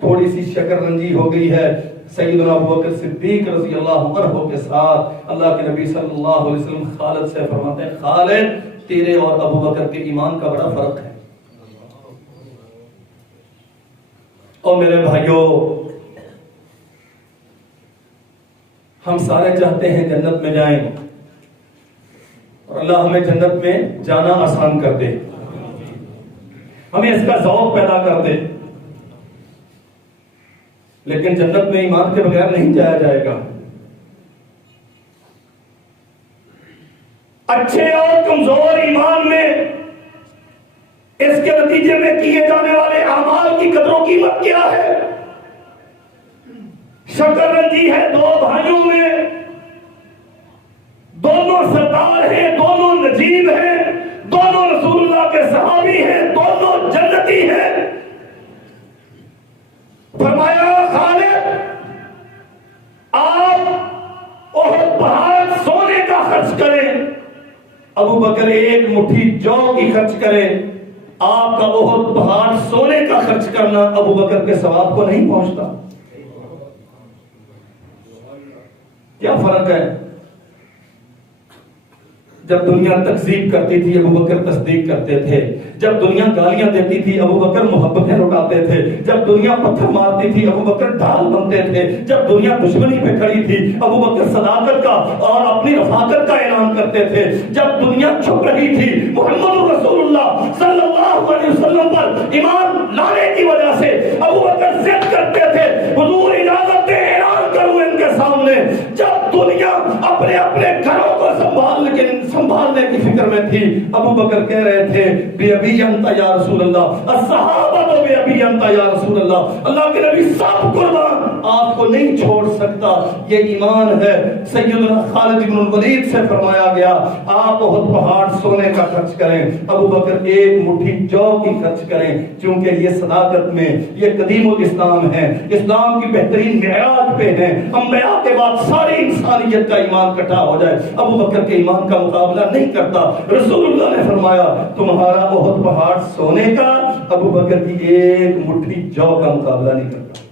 تھوڑی سی شکر رنجی ہو گئی ہے سیدنا ابوبکر صدیق رضی اللہ عنہ کے ساتھ۔ اللہ کے نبی صلی اللہ علیہ وسلم خالد سے فرماتے ہیں خالد تیرے اور ابوبکر کے ایمان کا بڑا فرق ہے۔ اور میرے بھائیوں ہم سارے چاہتے ہیں جنت میں جائیں اور اللہ ہمیں جنت میں جانا آسان کر دے، ہمیں اس کا ذوق پیدا کر دے، لیکن جنت میں ایمان کے بغیر نہیں جایا جائے گا۔ اچھے اور کمزور ایمان میں اس کے نتیجے میں کیے جانے والے اعمال کی قدر و قیمت کیا ہے؟ شکر رنجی ہے دو بھائیوں میں، دونوں سردار ہیں، دونوں نجیب ہیں، دونوں رسول اللہ کے صحابی ہیں، دونوں جنتی ہیں۔ فرمایا خالد آپ احد پہاڑ سونے کا خرچ کریں، ابوبکر ایک مٹھی جو کی خرچ کریں۔ آپ کا احد پہاڑ سونے کا خرچ کرنا ابوبکر کے ثواب کو نہیں پہنچتا۔ کیا فرق ہے؟ جب دنیا تکذیب کرتی تھی ابوبکر تصدیق کرتے تھے، جب دنیا گالیاں دیتی تھی ابوبکر محبتیں لٹاتے تھے، جب دنیا پتھر مارتی تھی ابوبکر ڈھال بنتے تھے، جب دنیا دشمنی پہ کھڑی تھی ابوبکر صداقت کا اور اپنی رفاقت کا اعلان کرتے تھے، جب دنیا چھپ رہی تھی محمد رسول اللہ صلی اللہ علیہ وسلم پر ایمان لانے کی وجہ سے ابوبکر ضد کرتے تھے حضور اجازت دے اعلان کروں ان کے سامنے۔ جب دنیا اپنے اپنے گھروں کو سنبھالنے کی فکر میں تھی ابوبکر کہہ رہے تھے بی ابی انت یا رسول اللہ، الصحابہ بی ابی انت یا رسول اللہ، اللہ کے نبی سب قربان، آپ کو نہیں چھوڑ سکتا۔ یہ ایمان ہے۔ سیدنا خالد بن الولید سے فرمایا گیا آپ احد پہاڑ سونے کا خرچ کریں، ابوبکر ایک مٹھی جو کی خرچ کریں، کیونکہ یہ صداقت میں یہ قدیم الاسلام ہے، اسلام کی بہترین معراج پہ ہے۔ انبیاء کے بعد ساری انسانیت کا ایمان اکٹھا ہو جائے ابوبکر کے ایمان کا مقابلہ نہیں کرتا۔ رسول اللہ نے فرمایا تمہارا احد پہاڑ سونے کا ابوبکر کی ایک مٹھی جو کا مقابلہ نہیں کرتا۔